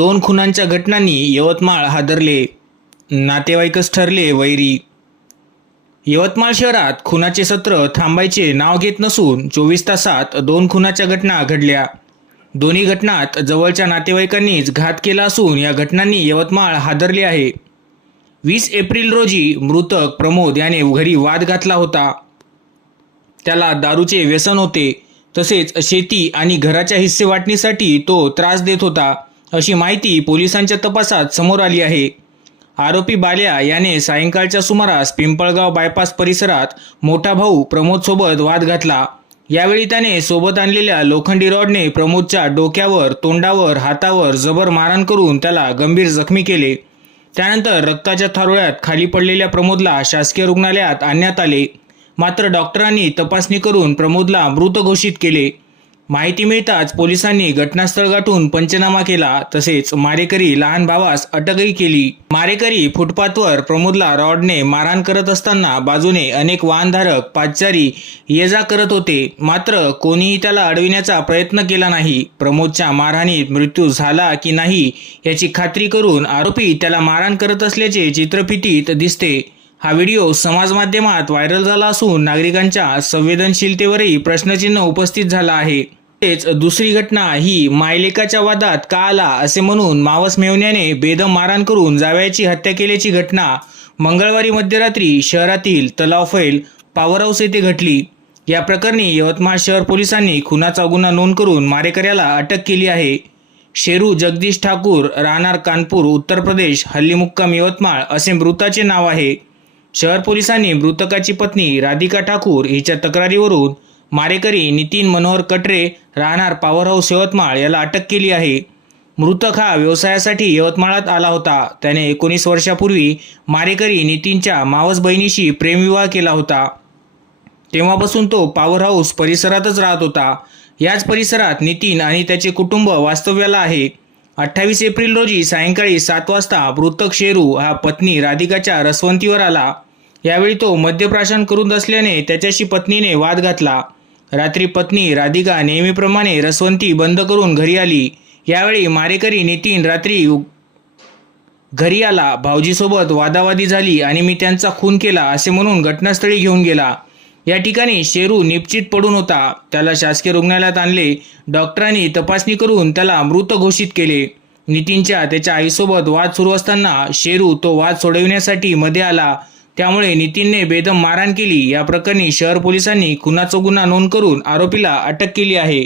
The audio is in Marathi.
दोन खुनांच्या घटनांनी यवतमाळ हादरले. नातेवाईकच ठरले वैरी. यवतमाळ शहरात खुनाचे सत्र थांबायचे नाव घेत नसून चोवीस तासात दोन खुनाच्या घटना घडल्या. दोन्ही घटनात जवळच्या नातेवाईकांनीच घात केला असून या घटनांनी यवतमाळ हादरले आहे. वीस एप्रिल रोजी मृतक प्रमोद याने घरी वाद घातला होता. त्याला दारूचे व्यसन होते. तसेच शेती आणि घराच्या हिस्से वाटणीसाठी तो त्रास देत होता. अशी माहिती पोलिसांच्या तपासात समोर आली आहे. आरोपी बाल्या याने सायंकाळच्या सुमारास पिंपळगाव बायपास परिसरात मोठा भाऊ प्रमोदसोबत वाद घातला. यावेळी त्याने सोबत आणलेल्या लोखंडी रॉडने प्रमोदच्या डोक्यावर तोंडावर हातावर जबर मारण करून त्याला गंभीर जखमी केले. त्यानंतर रक्ताच्या थारोळ्यात खाली पडलेल्या प्रमोदला शासकीय रुग्णालयात आणण्यात आले. मात्र डॉक्टरांनी तपासणी करून प्रमोदला मृत घोषित केले. माहिती मिळताच पोलिसांनी घटनास्थळ गाठून पंचनामा केला. तसेच मारेकरी लहान भावास अटकही केली. मारेकरी फुटपाथवर प्रमोदला रॉडने मारहाण करत असताना बाजूने अनेक वाहनधारक पाचारी ये जा करत होते. मात्र कोणीही त्याला अडविण्याचा प्रयत्न केला नाही. प्रमोदच्या मारहाणीत मृत्यू झाला की नाही याची खात्री करून आरोपी त्याला मारहाण करत असल्याचे चित्रफितीत दिसते. हा व्हिडिओ समाज माध्यमात व्हायरल झाला असून नागरिकांच्या संवेदनशीलतेवरही प्रश्नचिन्ह उपस्थित झाला आहे. तेच दुसरी घटना ही मायलेकाच्या वादात का आला असे म्हणून मावस मेवण्याने बेदम मारहाण करून जावयाची हत्या केल्याची घटना मंगळवारी मध्यरात्री शहरातील तलाव फैल पॉवर हाऊस येथे घडली या प्रकरणी यवतमाळ शहर पोलिसांनी खुनाचा गुन्हा नोंद करून मारेकऱ्याला अटक केली आहे. शेरू जगदीश ठाकूर राहणार कानपूर उत्तर प्रदेश हल्ली मुक्काम यवतमाळ असे मृताचे नाव आहे. शहर पोलिसांनी मृतकाची पत्नी राधिका ठाकूर हिच्या तक्रारीवरून मारेकरी नितीन मनोहर कटरे राहणार पॉवर हाऊस यवतमाळ याला अटक केली आहे. मृतक हा व्यवसायासाठी यवतमाळात आला होता. त्याने एकोणीस वर्षापूर्वी मारेकरी नितीनच्या मावस बहिणीशी प्रेमविवाह केला होता. तेव्हापासून तो पॉवर हाऊस परिसरातच राहत होता. याच परिसरात नितीन आणि त्याचे कुटुंब वास्तव्याला आहे. अठ्ठावीस एप्रिल रोजी सायंकाळी सात वाजता मृतक शेरू हा पत्नी राधिकाच्या रसवंतीवर आला. यावेळी तो मद्यप्राशन करून असल्याने त्याच्याशी पत्नीने वाद घातला. रात्री पत्नी राधिका नेहमीप्रमाणे रसवंती बंद करून घरी आली. यावेळी मारेकरी नितीन रात्री घरी आला. भाऊजीसोबत वादावादी झाली आणि मी त्यांचा खून केला असे म्हणून घटनास्थळी घेऊन गेला. या ठिकाणी शेरू निश्चित पडून होता. त्याला शासकीय रुग्णालयात आणले. डॉक्टरांनी तपासणी करून त्याला मृत घोषित केले. नितीनच्या त्याच्या आईसोबत वाद सुरू असताना शेरू तो वाद सोडविण्यासाठी मध्ये आला. त्यामुळे नितीनने बेदम मारहाण केली. या प्रकरणी शहर पोलिसांनी खुनाचा गुन्हा नोंद करून आरोपीला अटक केली आहे.